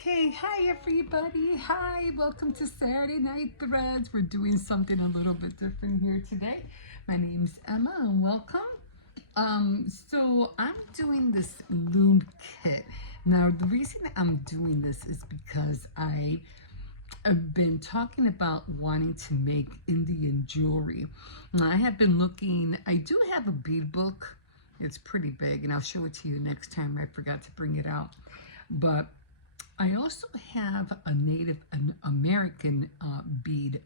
Okay, hi everybody. Hi, welcome to Saturday Night Threads. We're doing something a little bit different here today. My name's Emma and welcome. So I'm doing this Loom kit. Now, the reason I'm doing this is because I've been talking about wanting to make Indian jewelry. Now, I have been looking, I do have a bead book. It's pretty big and I'll show it to you next time. I forgot to bring it out. But I also have an American bead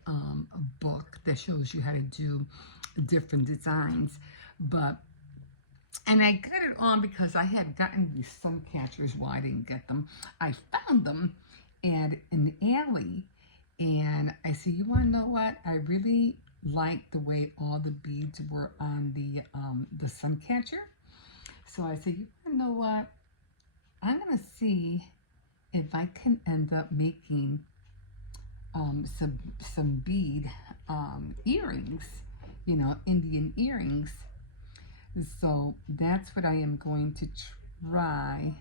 book that shows you how to do different designs. And I got it on because I had gotten these sun catchers. Well, I didn't get them. I found them in an alley. And I said, you want to know what? I really like the way all the beads were on the sun catcher. So I said, you want to know what? I'm going to see if I can end up making some bead earrings, you know, Indian earrings. So that's what I am going to try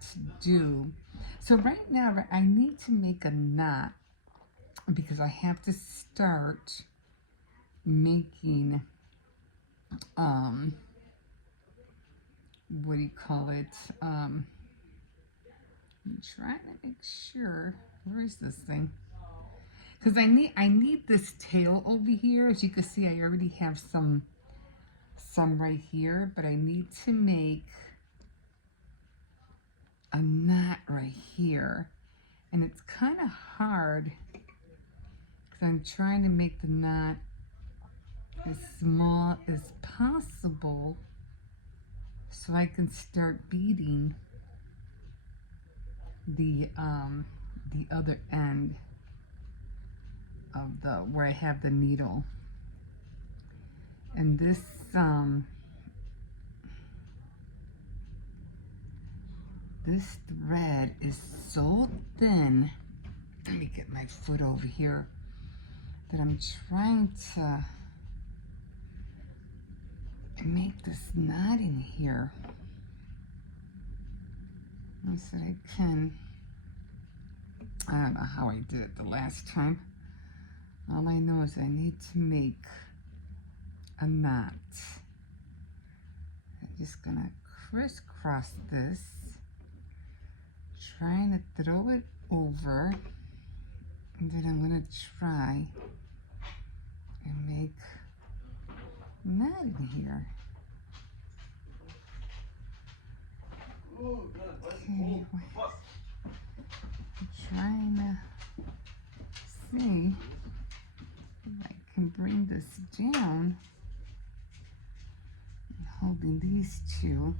to do. So right now I need to make a knot because I have to start making what do you call it? I'm trying to make sure. Where is this thing? Because I need this tail over here. As you can see, I already have some right here, but I need to make a knot right here. And it's kind of hard because I'm trying to make the knot as small as possible so I can start beading the other end of the where I have the needle. And this this thread is so thin. Let me get my foot over here that I'm trying to make this knot in here so that I can. I don't know how I did it the last time. All I know is I need to make a knot. I'm just gonna crisscross this, trying to throw it over, and then I'm gonna try and make a knot in here. Okay, I'm trying to see if I can bring this down. I'm holding these two.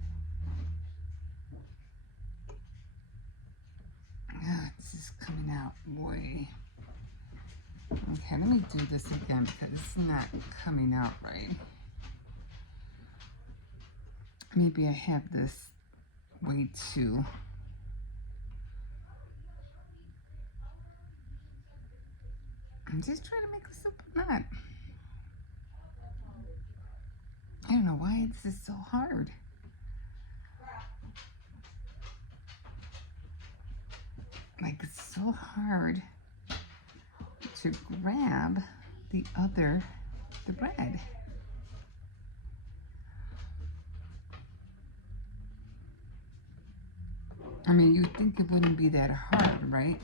This is coming out way. Okay, let me do this again because it's not coming out right. Maybe I have this way too. I'm just trying to make a simple knot. I don't know why this is so hard. Like, it's so hard to grab the other thread. I mean, you'd think it wouldn't be that hard, right?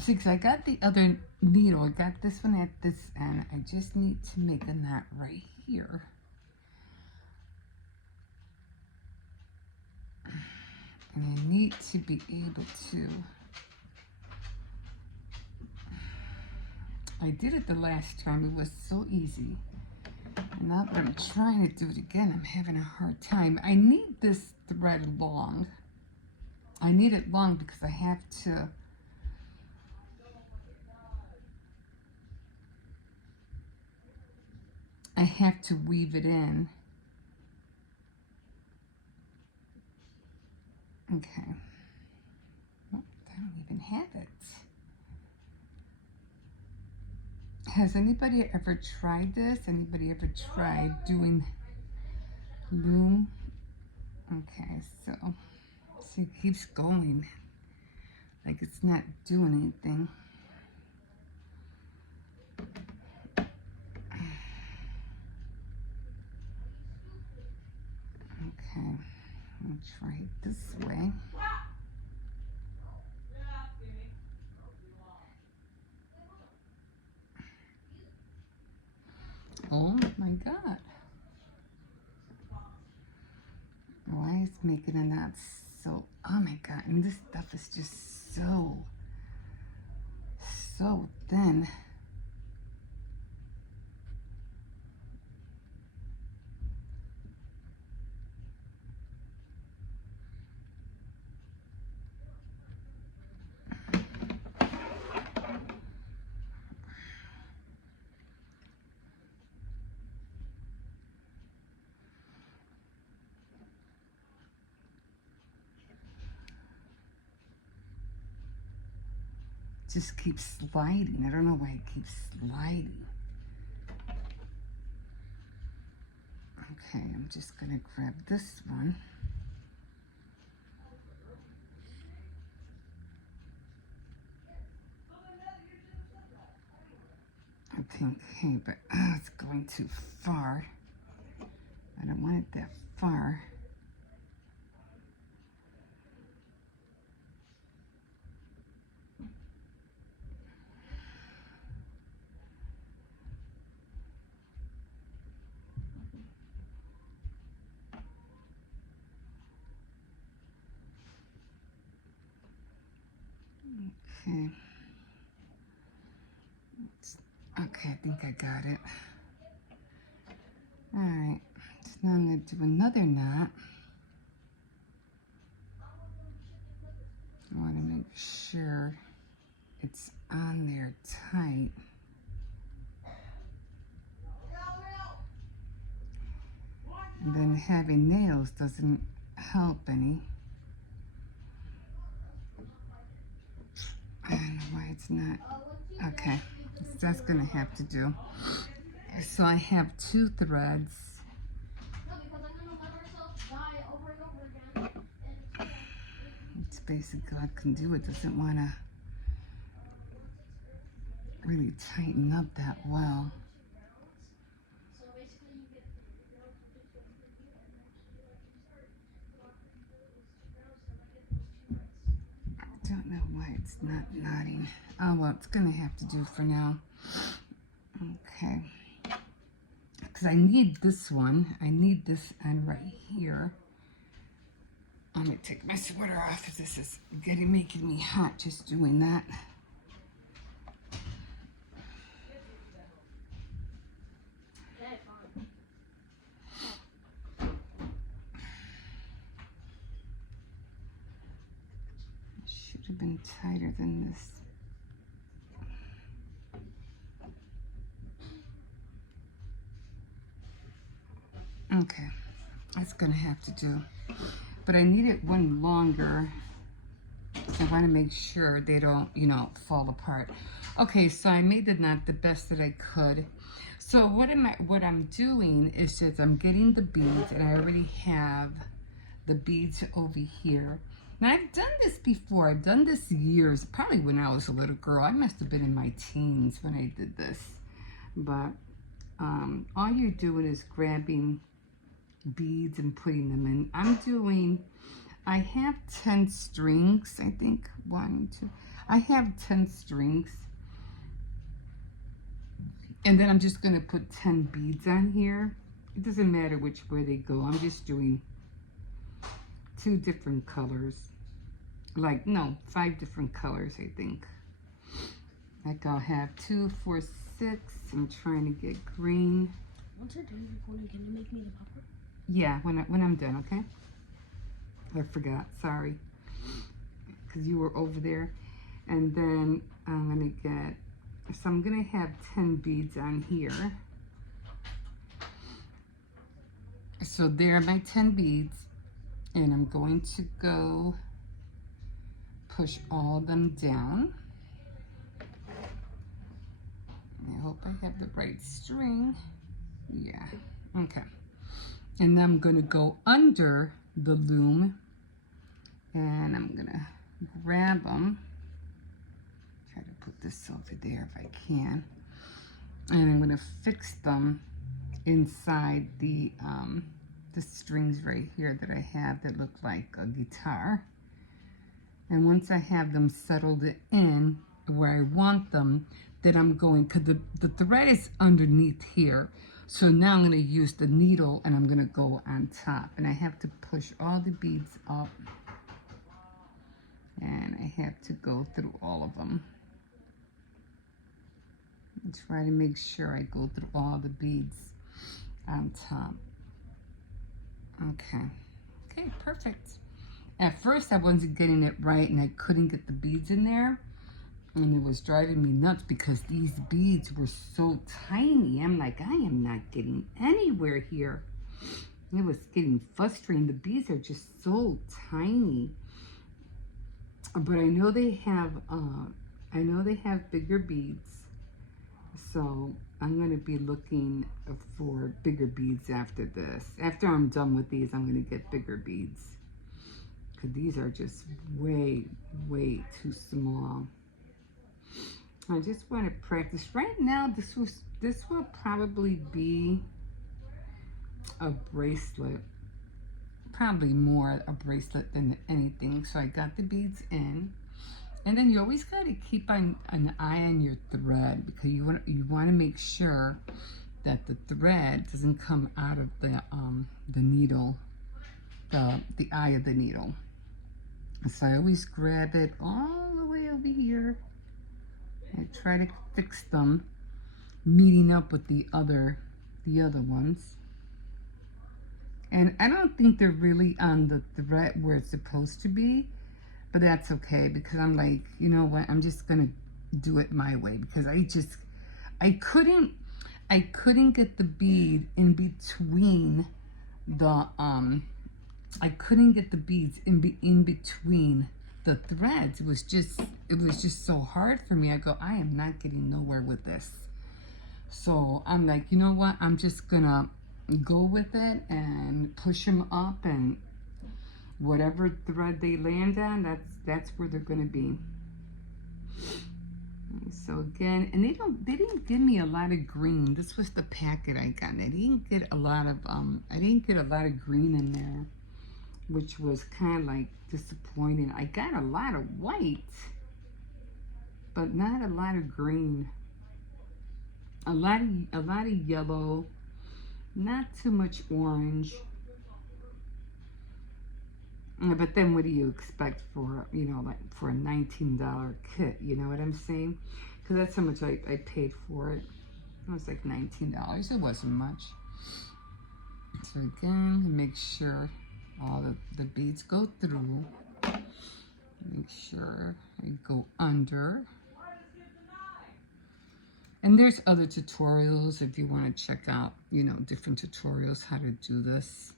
See, because I got the other needle. I got this one at this end. I just need to make a knot right here. And I need to be able to. I did it the last time. It was so easy. And now that I'm trying to do it again, I'm having a hard time. I need this thread long. I need it long because I have to weave it in. Okay. Oh, I don't even have it. Has anybody ever tried this? Anybody ever tried doing Loom Okay, so see, it keeps going like it's not doing anything. Okay, I'll try it this way. Oh my God. Why is making a knot so, oh my God, and this stuff is just so thin. Just keeps sliding. I don't know why it keeps sliding. Okay, I'm just gonna grab this one. Okay, but it's going too far. I don't want it that far. Okay. Okay, I think I got it. All right, so now I'm gonna do another knot. I wanna make sure it's on there tight. And then having nails doesn't help any. I don't know why it's not. Okay, so that's gonna have to do. So I have 2 threads. It's basically all I can do. It doesn't want to really tighten up that well. I don't know why it's not knotting. Oh, well, it's going to have to do for now. Okay. Because I need this one. I need this end right here. I'm going to take my sweater off because this is making me hot just doing that. Should have been tighter than this. Okay, that's gonna have to do. But I need it one longer. I want to make sure they don't, fall apart. Okay, so I made the knot the best that I could. So what I'm doing is just I'm getting the beads, and I already have the beads over here. Now I've done this before. I've done this years, probably when I was a little girl. I must have been in my teens when I did this. But all you're doing is grabbing beads and putting them in. I have 10 strings, I think. 1, 2. I have 10 strings. And then I'm just going to put 10 beads on here. It doesn't matter which way they go. I'm just doing 2 different colors. Like, no, 5 different colors, I think. Like I'll have 2, 4, 6. I'm trying to get green. Once you're done recording, can you make me the popper? Yeah, when I'm done, okay? I forgot, sorry. Because you were over there. And then I'm going to get, so I'm going to have 10 beads on here. So there are my 10 beads. And I'm going to go push all of them down. I hope I have the right string. Yeah, okay. And then I'm going to go under the loom, and I'm gonna grab them. Try to put this over there if I can, and I'm gonna fix them inside the strings right here that I have that look like a guitar. And once I have them settled in where I want them, then I'm going, because the thread is underneath here. So now I'm going to use the needle and I'm going to go on top. And I have to push all the beads up. And I have to go through all of them. And try to make sure I go through all the beads on top. Okay. Okay, perfect. At first I wasn't getting it right and I couldn't get the beads in there. And it was driving me nuts because these beads were so tiny. I'm like, I am not getting anywhere here. It was getting frustrating. The beads are just so tiny. But I know they have bigger beads. So I'm going to be looking for bigger beads after this. After I'm done with these, I'm going to get bigger beads. Because these are just way, way too small. I just want to practice. Right now, this will probably be a bracelet. Probably more a bracelet than anything. So I got the beads in. And then you always got to keep an eye on your thread, because you want to make sure that the thread doesn't come out of the needle, the eye of the needle. So I always grab it all the way over here. I try to fix them, meeting up with the other ones. And I don't think they're really on the thread where it's supposed to be. But that's okay, because I'm like, you know what, I'm just gonna do it my way, because I couldn't get the bead in between the I couldn't get the beads in between the threads. It was just so hard for me. I go, I am not getting nowhere with this. So I'm like, you know what, I'm just gonna go with it and push them up, and whatever thread they land on, that's where they're going to be. So again, and they didn't give me a lot of green. This was the packet I got. And I didn't get a lot of green in there, which was kind of like disappointing. I got a lot of white, but not a lot of green. A lot of yellow, not too much orange. But then what do you expect for, you know, like for a $19 kit, you know what I'm saying? Because that's how much I paid for it. It was like $19. It wasn't much. So again, make sure all the beads go through. Make sure I go under. And there's other tutorials if you want to check out, you know, different tutorials how to do this.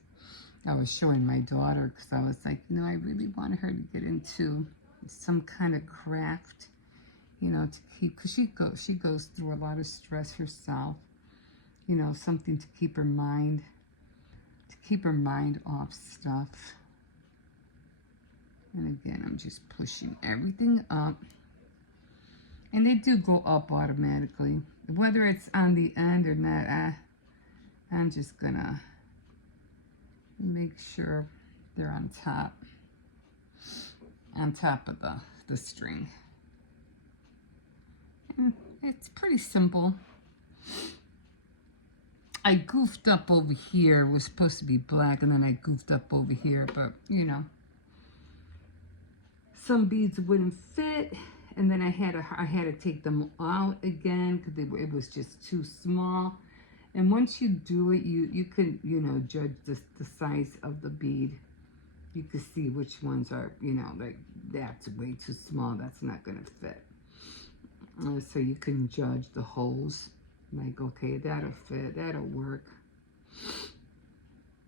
I was showing my daughter because I was like, you know, I really want her to get into some kind of craft, you know, to keep, because she goes through a lot of stress herself, you know, something to keep her mind off stuff. And again, I'm just pushing everything up. And they do go up automatically. Whether it's on the end or not, I'm just gonna make sure they're on top of the string. And it's pretty simple. I goofed up over here. It was supposed to be black, and then I goofed up over here, but you know, some beads wouldn't fit, and then I had to take them out again because it was just too small. And once you do it, you can, you know, judge the size of the bead. You can see which ones are, you know, like that's way too small. That's not going to fit. So you can judge the holes. Like, okay, that'll fit. That'll work.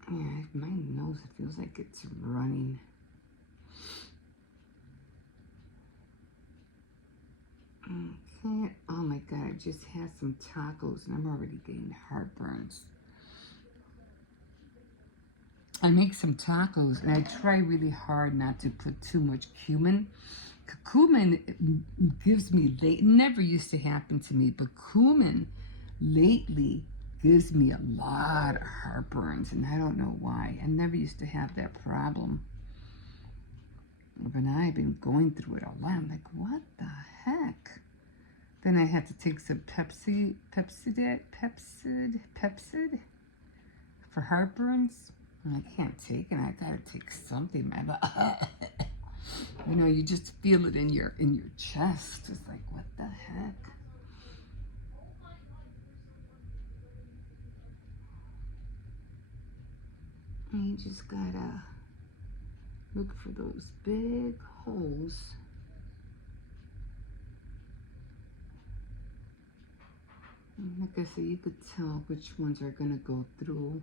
Yeah, my nose, it feels like it's running. Okay. Oh my God, I just had some tacos and I'm already getting heartburns. I make some tacos, and I try really hard not to put too much cumin. Cumin gives me, it never used to happen to me, but cumin lately gives me a lot of heartburns, and I don't know why. I never used to have that problem. But I've been going through it a lot. I'm like, what the heck? Then I had to take some Pepsid for heartburns. And I can't take it. I gotta take something. You know, you just feel it in your chest. It's like, what the heck? And you just gotta look for those big holes. And like I said, you could tell which ones are gonna go through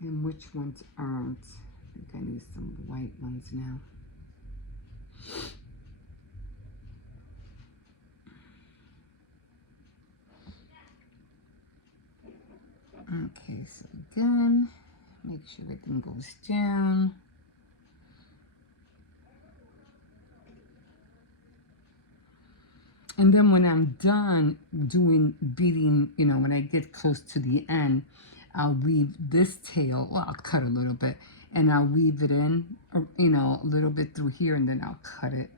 and which ones aren't. I think I need some white ones now. Okay, so again, make sure everything goes down. And then when I'm done doing beading, you know, when I get close to the end, I'll weave this tail, well, I'll cut a little bit, and I'll weave it in, you know, a little bit through here, and then I'll cut it.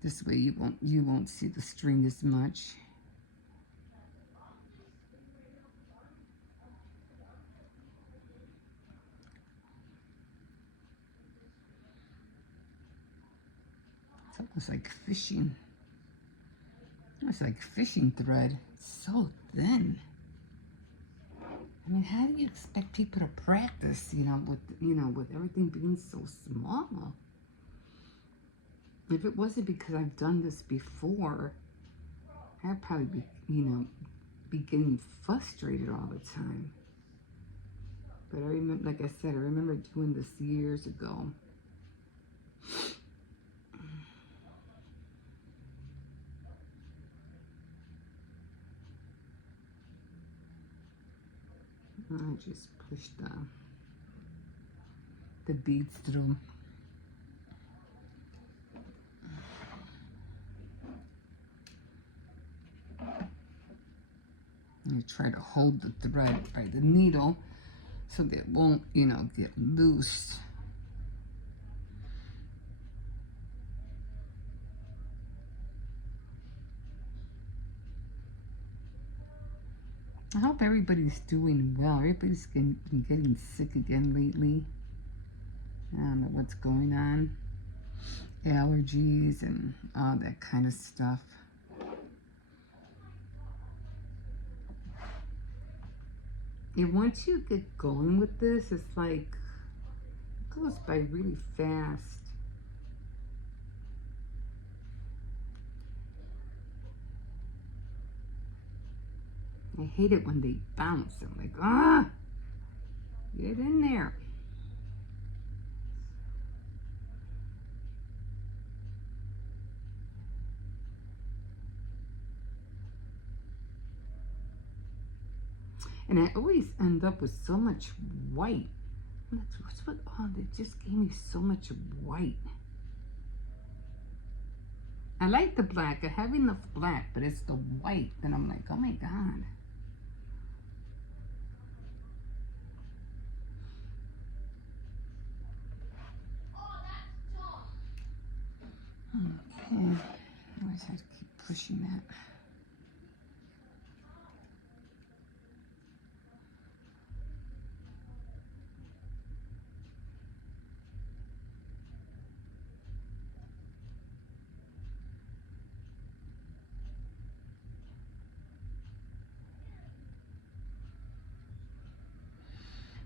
This way you won't see the string as much. It's almost like fishing. It's like fishing thread. It's so thin. I mean, how do you expect people to practice, you know, with everything being so small? If it wasn't because I've done this before, I'd probably be, you know, be getting frustrated all the time. But I remember, like I said, I remember doing this years ago. I just push the beads through. And you try to hold the thread by the needle so that it won't, you know, get loose. I hope everybody's doing well. Everybody's been getting sick again lately. I don't know what's going on. Allergies and all that kind of stuff. And once you get going with this, it's like, it goes by really fast. I hate it when they bounce. I'm like, ah, get in there. And I always end up with so much white. What's what? Oh, they just gave me so much white. I like the black. I have enough black, but it's the white. Then I'm like, oh my God. Okay. I always have to keep pushing that.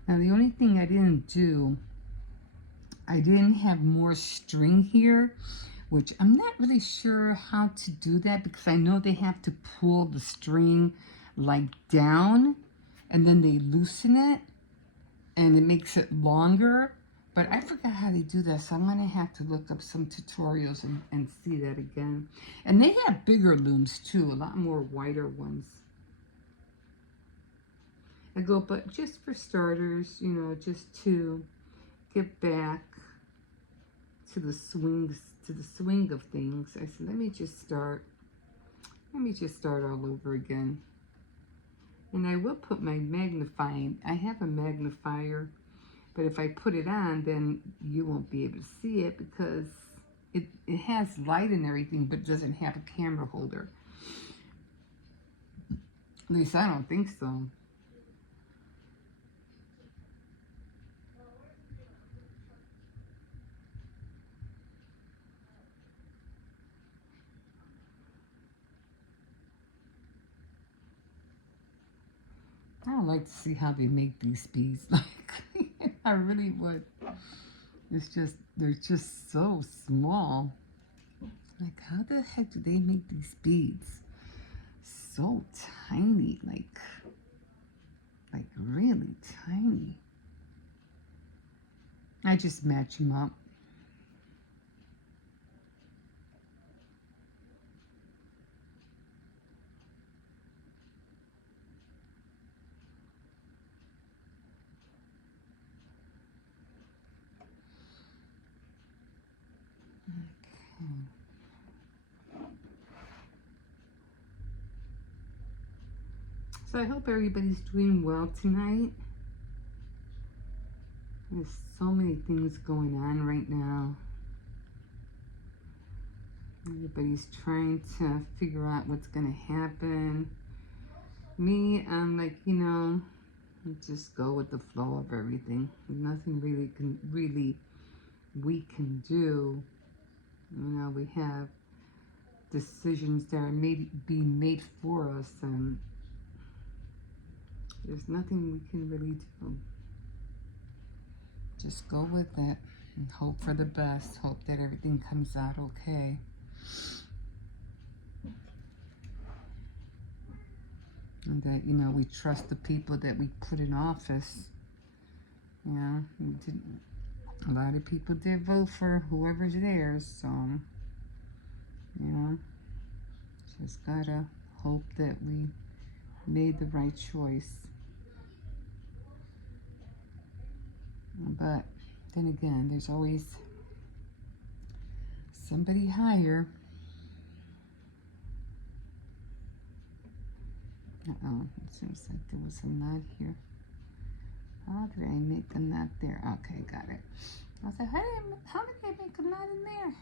Now the only thing I didn't do, I didn't have more string here, which I'm not really sure how to do that because I know they have to pull the string like down and then they loosen it and it makes it longer. But I forgot how they do that, so I'm going to have to look up some tutorials and see that again. And they have bigger looms too, a lot more wider ones. I go, but just for starters, you know, just to get back to the swing of things. I said, let me just start all over again. And I will put my magnifying, I have a magnifier, but if I put it on, then you won't be able to see it because it has light and everything, but it doesn't have a camera holder. At least I don't think so. I would like to see how they make these beads. Like, I really would. It's just, they're just so small. Like, how the heck do they make these beads so tiny? Like really tiny. I just match them up. So I hope everybody's doing well tonight. There's so many things going on right now. Everybody's trying to figure out what's going to happen. Me, I'm like, you know, just go with the flow of everything. Nothing really we can do. You know, we have decisions that are being made for us, and there's nothing we can really do. Just go with it and hope for the best. Hope that everything comes out okay. And that, you know, we trust the people that we put in office. You know, a lot of people did vote for whoever's there, so, you know, just gotta hope that we made the right choice. But then again, there's always somebody higher. Uh-oh, it seems like there was a knot here. How did I make a knot there? Okay, got it. I was like, how did I make a knot in there?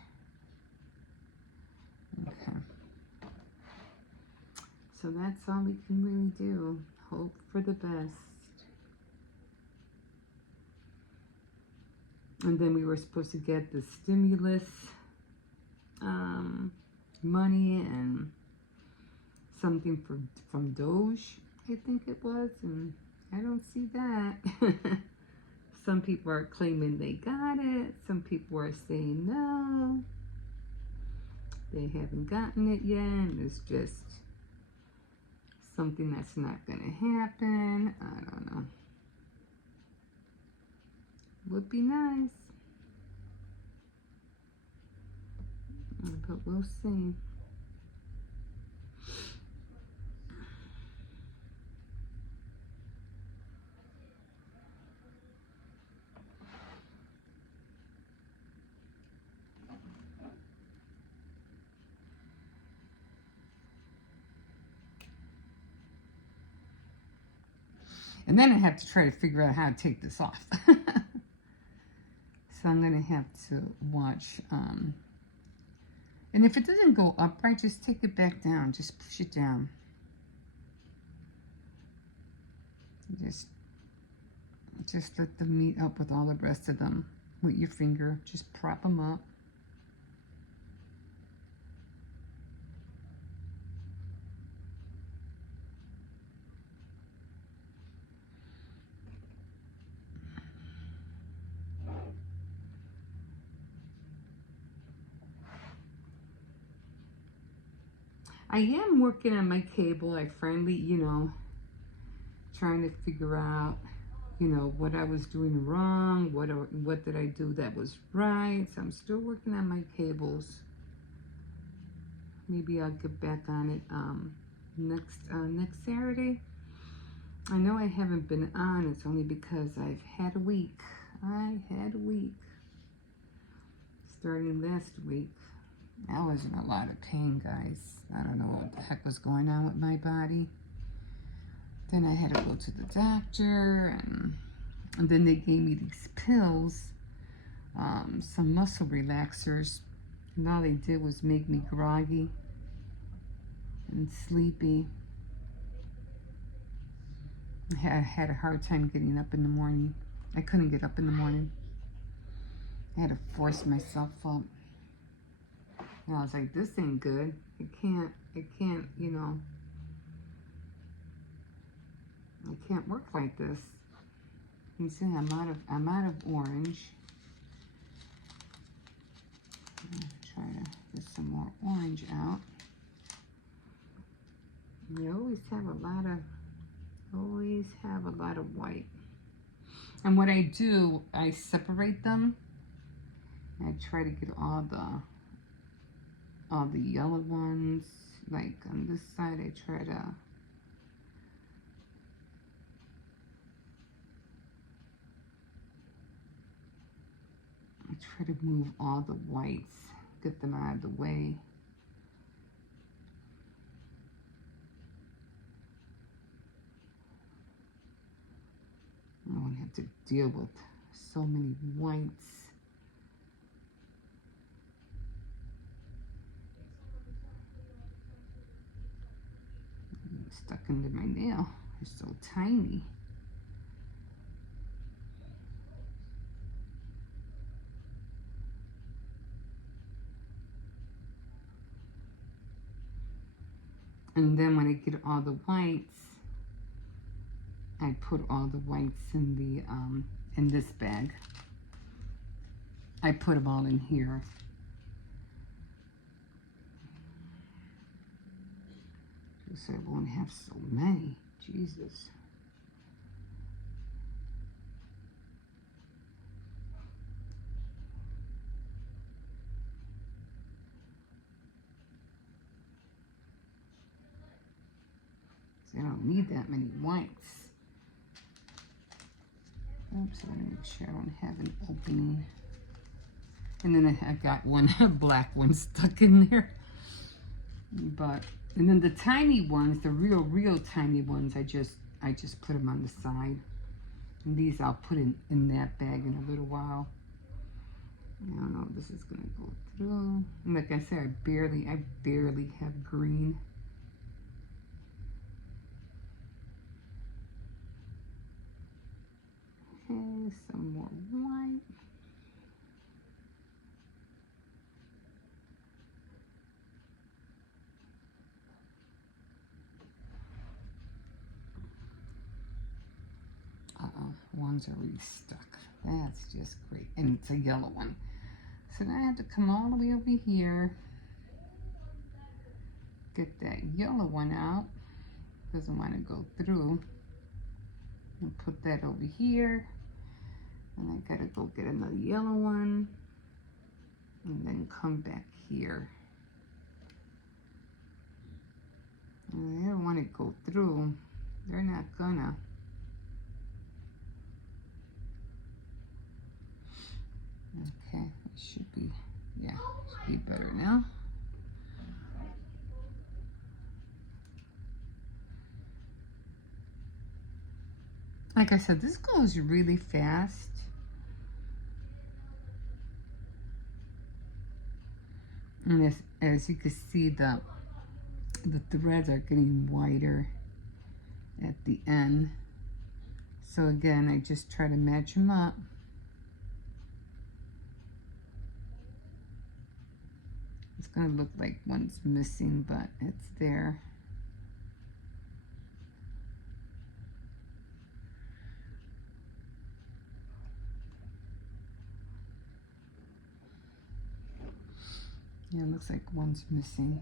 Okay. So that's all we can really do. Hope for the best. And then we were supposed to get the stimulus money and something from Doge, I think it was, and I don't see that. Some people are claiming they got it. Some people are saying no, they haven't gotten it yet, and it's just something that's not gonna happen. I don't know. Would be nice, but we'll see. And then I have to try to figure out how to take this off. So I'm going to have to watch. And if it doesn't go upright, just take it back down. Just push it down. Just let them meet up with all the rest of them with your finger. Just prop them up. I am working on my cable. I finally, you know, trying to figure out, you know, what I was doing wrong, what did I do that was right. So I'm still working on my cables. Maybe I'll get back on it next Saturday. I know I haven't been on. It's only because I've had a week. I had a week. Starting last week. I was in a lot of pain, guys. I don't know what the heck was going on with my body. Then I had to go to the doctor, and then they gave me these pills, some muscle relaxers, and all they did was make me groggy and sleepy. I had a hard time getting up in the morning. I couldn't get up in the morning. I had to force myself up. And I was like, this ain't good. It can't, you know, I can't work like this. You see, I'm out of orange. Try to get some more orange out. You always have a lot of white. And what I do, I separate them. I try to get all the yellow ones. Like on this side, I try to move all the whites, get them out of the way. I don't have to deal with so many whites. Stuck into my nail. They're so tiny. And then when I get all the whites, I put all the whites in the in this bag. I put them all in here. So I won't have so many. Jesus. I don't need that many whites. Oops, I want to make sure I don't have an opening. And then I got one black one stuck in there. And then the tiny ones, the real tiny ones, I just put them on the side. And these I'll put in that bag in a little while. I don't know if this is gonna go through. And like I said, I barely have green. Okay, some more white. Uh-oh, one's already stuck. That's just great. And it's a yellow one. So now I have to come all the way over here. Get that yellow one out. Doesn't want to go through. And put that over here. And I gotta go get another yellow one. And then come back here. And I don't want to go through. They're not gonna. Okay, it should be, yeah, should be better now. Like I said, this goes really fast. And as you can see, the threads are getting wider at the end. So again, I just try to match them up. It's gonna look like one's missing, but it's there. Yeah, it looks like one's missing.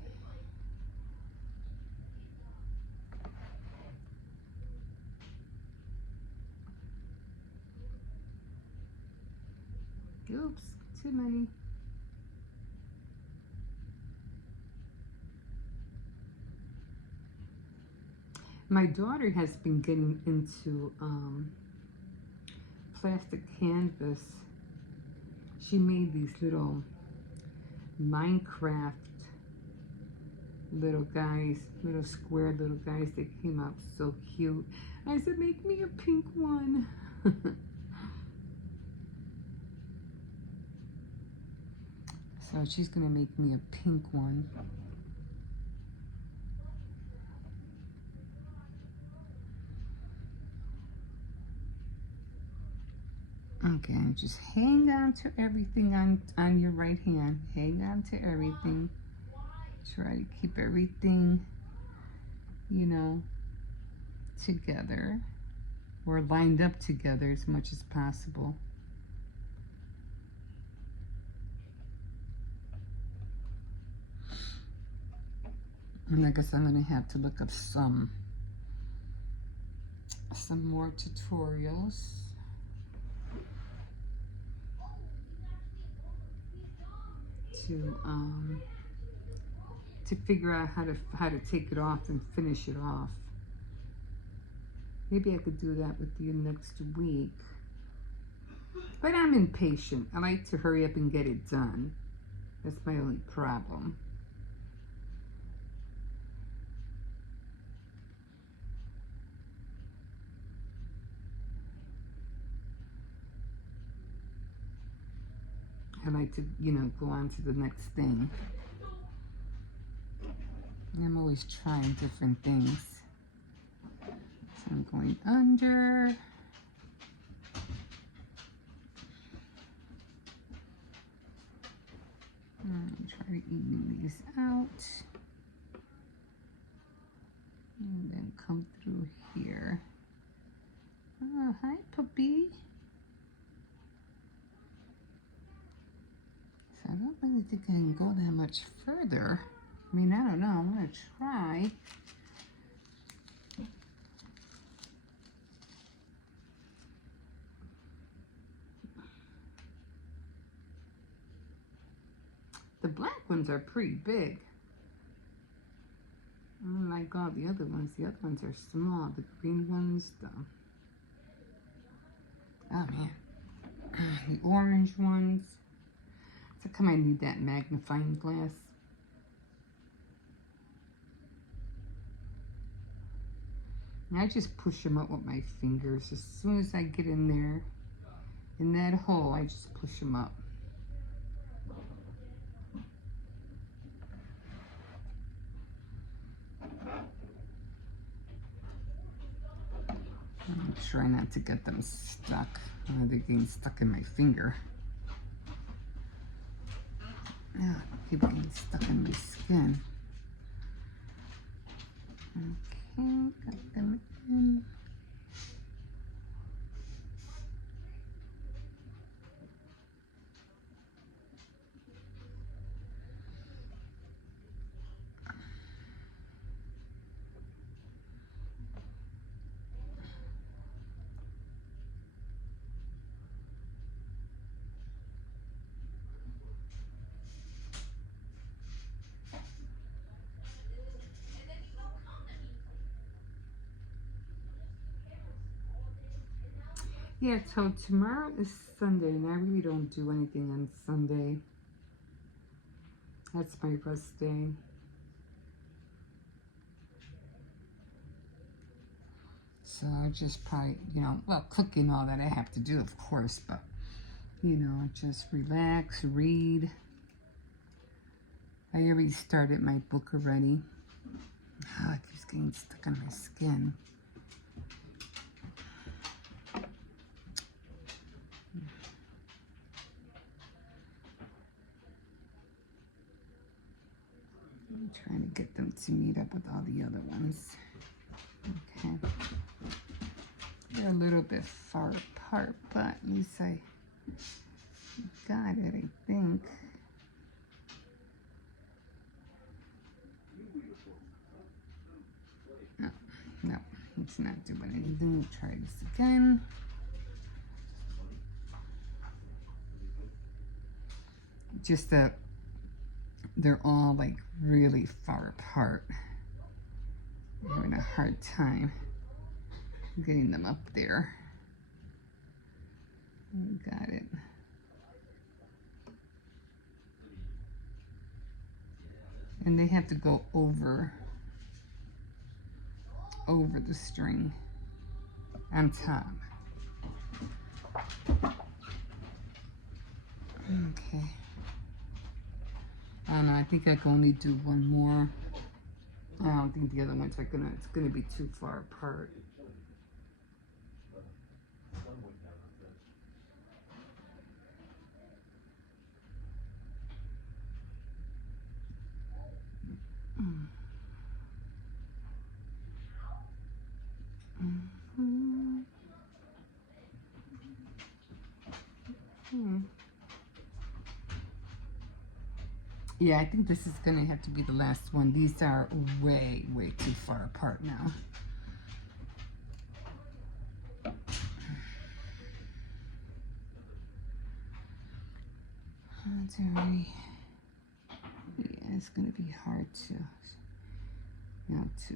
Oops, too many. My daughter has been getting into plastic canvas. She made these little Minecraft little guys, little square little guys. They came out so cute. I said, make me a pink one. So she's gonna make me a pink one. Okay, just hang on to everything on your right hand. Hang on to everything. Try to keep everything, you know, together or lined up together as much as possible. And I guess I'm gonna have to look up some more tutorials. To figure out how to take it off and finish it off. Maybe I could do that with you next week. But I'm impatient. I like to hurry up and get it done. That's my only problem. I like to, you know, go on to the next thing. I'm always trying different things. So I'm going under. And try to even these out. And then come through here. Oh, hi, puppy. So I don't really think I can go that much further. I mean, I don't know. I'm going to try. The black ones are pretty big. Unlike all the other ones. The other ones are small. The green ones, though. Oh, man. The orange ones. So come I need that magnifying glass. I just push them up with my fingers. As soon as I get in there, in that hole, I just push them up. I'm try not to get them stuck. They're getting stuck in my finger. Yeah, keep getting stuck in my skin. Okay, got them in. Yeah, so tomorrow is Sunday, and I really don't do anything on Sunday. That's my rest day. So I just probably, you know, well, cooking, all that I have to do, of course, but, you know, just relax, read. I already started my book already. Oh, it keeps getting stuck on my skin. I'm trying to get them to meet up with all the other ones. Okay. They're a little bit far apart, but at least I got it, I think. No, it's not doing anything. We'll try this again. Just that they're all like really far apart. I'm having a hard time getting them up there. Got it. And they have to go over the string on top. Okay. I don't know, I think I can only do one more. I don't think the other ones are it's gonna be too far apart. Yeah, I think this is gonna have to be the last one. These are way, way too far apart now. That's already, yeah, it's gonna be hard to, to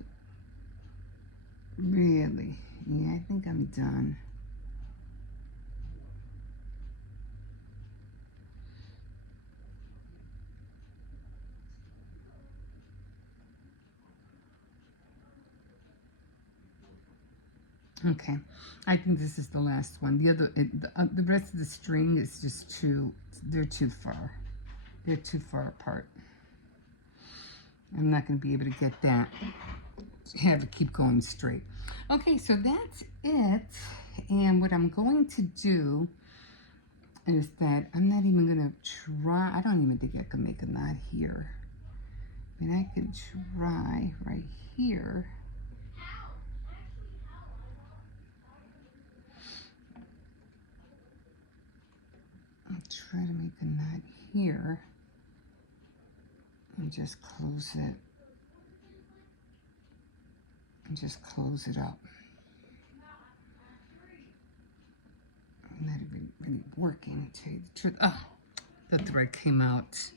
really, yeah, I think I'm done. Okay, I think this is the last one. The rest of the string is just they're too far. They're too far apart. I'm not going to be able to get that, have it keep going straight. Okay, so that's it. And what I'm going to do is that I'm not even going to try, I don't even think I can make a knot here. I mean, I can try right here. I'll try to make a knot here and just close it. And just close it up. I'm not even really working, to tell you the truth. Oh, the thread came out.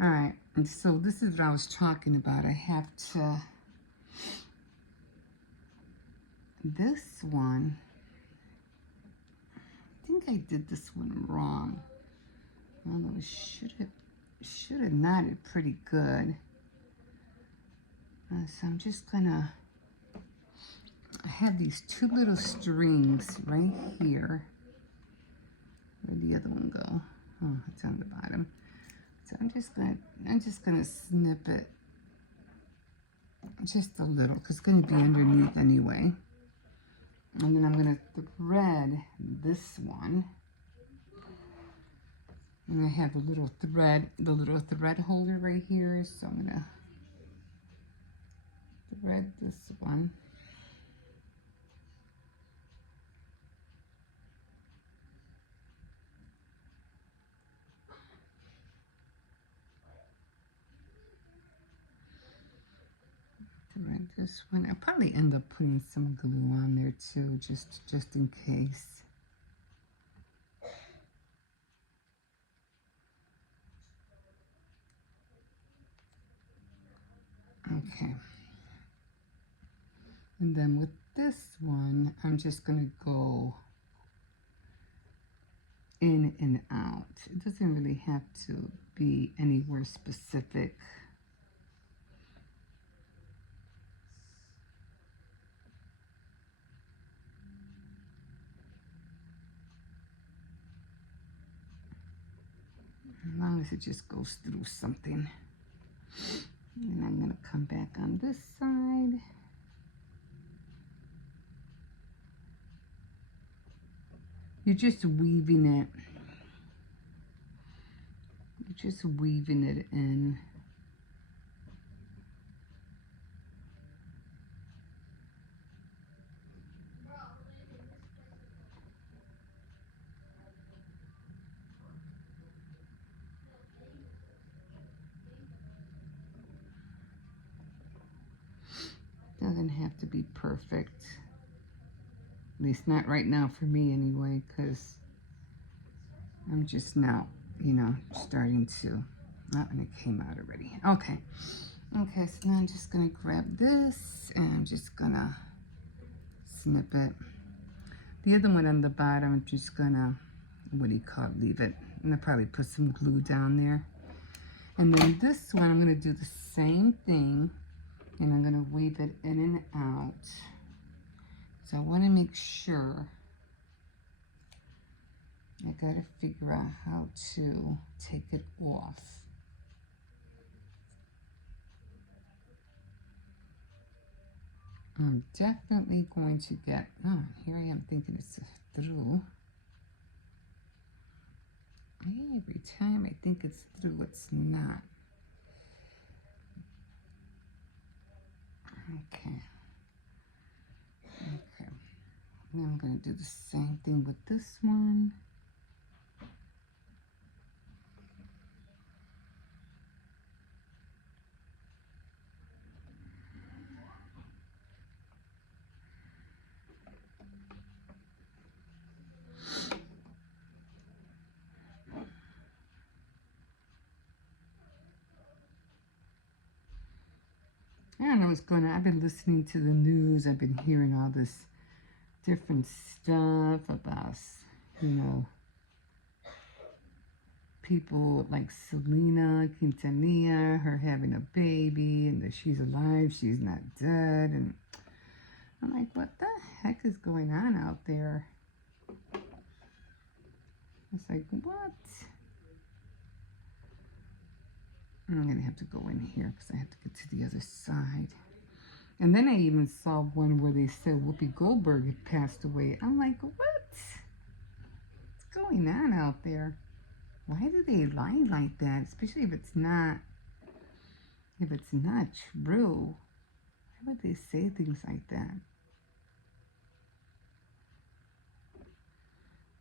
All right, and so this is what I was talking about. I have to, this one, I think I did this one wrong. Although it should have knotted pretty good. So I'm just gonna, I have these two little strings right here. Where'd the other one go? Oh, it's on the bottom. So I'm just gonna snip it just a little, because it's gonna be underneath anyway. And then I'm gonna thread this one. And I have the little thread holder right here, so I'm gonna thread this one. Thread this one. I'll probably end up putting some glue on there too, just in case. Okay. And then with this one, I'm just gonna go in and out. It doesn't really have to be anywhere specific. As long as it just goes through something. And I'm gonna come back on this side. You're just weaving it. You're just weaving it in. Doesn't have to be perfect. At least not right now for me anyway, because I'm just now, starting to, oh, and it came out already. Okay. Okay, so now I'm just gonna grab this and I'm just gonna snip it. The other one on the bottom, I'm just gonna, what do you call it, leave it. I'm gonna probably put some glue down there. And then this one, I'm gonna do the same thing and I'm gonna weave it in and out. So I wanna make sure, I gotta figure out how to take it off. I'm definitely going to get, oh, here I am thinking it's through. Every time I think it's through, it's not. Okay. Okay. Now I'm going to do the same thing with this one. I don't know what's going on. I've been listening to the news. I've been hearing all this different stuff about, you know, people like Selena Quintanilla, her having a baby, and that she's alive, she's not dead. And I'm like, what the heck is going on out there? It's like, what? I'm going to have to go in here because I have to get to the other side. And then I even saw one where they said Whoopi Goldberg had passed away. I'm like, what? What's going on out there? Why do they lie like that? Especially if it's not true. Why would they say things like that?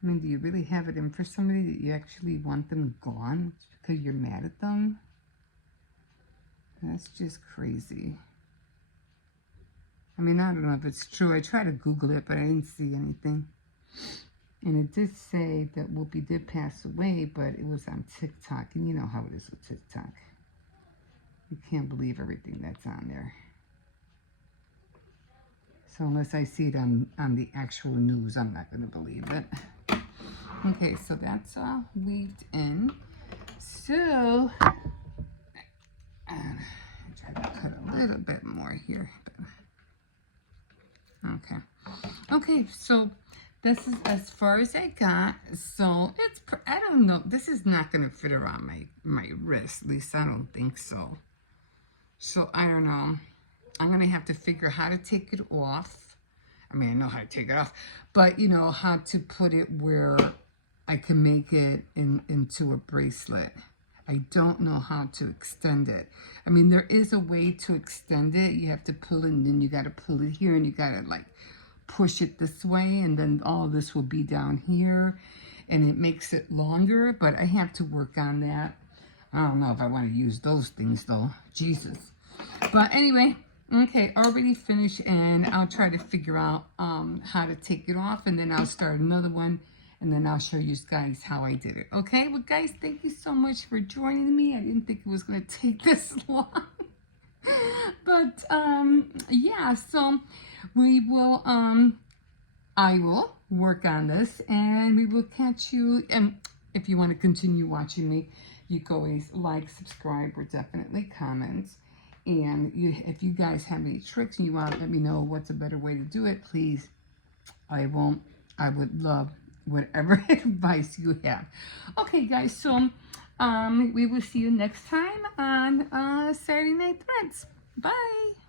I mean, do you really have it in for somebody that you actually want them gone because you're mad at them? That's just crazy. I mean, I don't know if it's true. I tried to Google it, but I didn't see anything. And it did say that Whoopi did pass away, but it was on TikTok. And you know how it is with TikTok. You can't believe everything that's on there. So unless I see it on the actual news, I'm not going to believe it. Okay, so that's all weaved in. So, try to cut a little bit more here. Okay. Okay, so this is as far as I got. So it's, I don't know, this is not going to fit around my wrist. At least I don't think so. So I don't know. I'm going to have to figure how to take it off. I mean, I know how to take it off, but you know, how to put it where I can make it into a bracelet. I don't know how to extend it. I mean, there is a way to extend it. You have to pull it, and then you got to pull it here, and you got to like push it this way, and then all of this will be down here, and it makes it longer, but I have to work on that. I don't know if I want to use those things though. Jesus. But anyway, okay, already finished, and I'll try to figure out how to take it off, and then I'll start another one. And then I'll show you guys how I did it. Okay, well guys, thank you so much for joining me. I didn't think it was gonna take this long. But yeah, so we will, I will work on this, and we will catch you. And if you want to continue watching me, you can always like, subscribe, or definitely comment. And if you guys have any tricks and you want to let me know what's a better way to do it, please, I would love whatever advice you have. Okay, guys, so we will see you next time on Saturday Night Threads. Bye.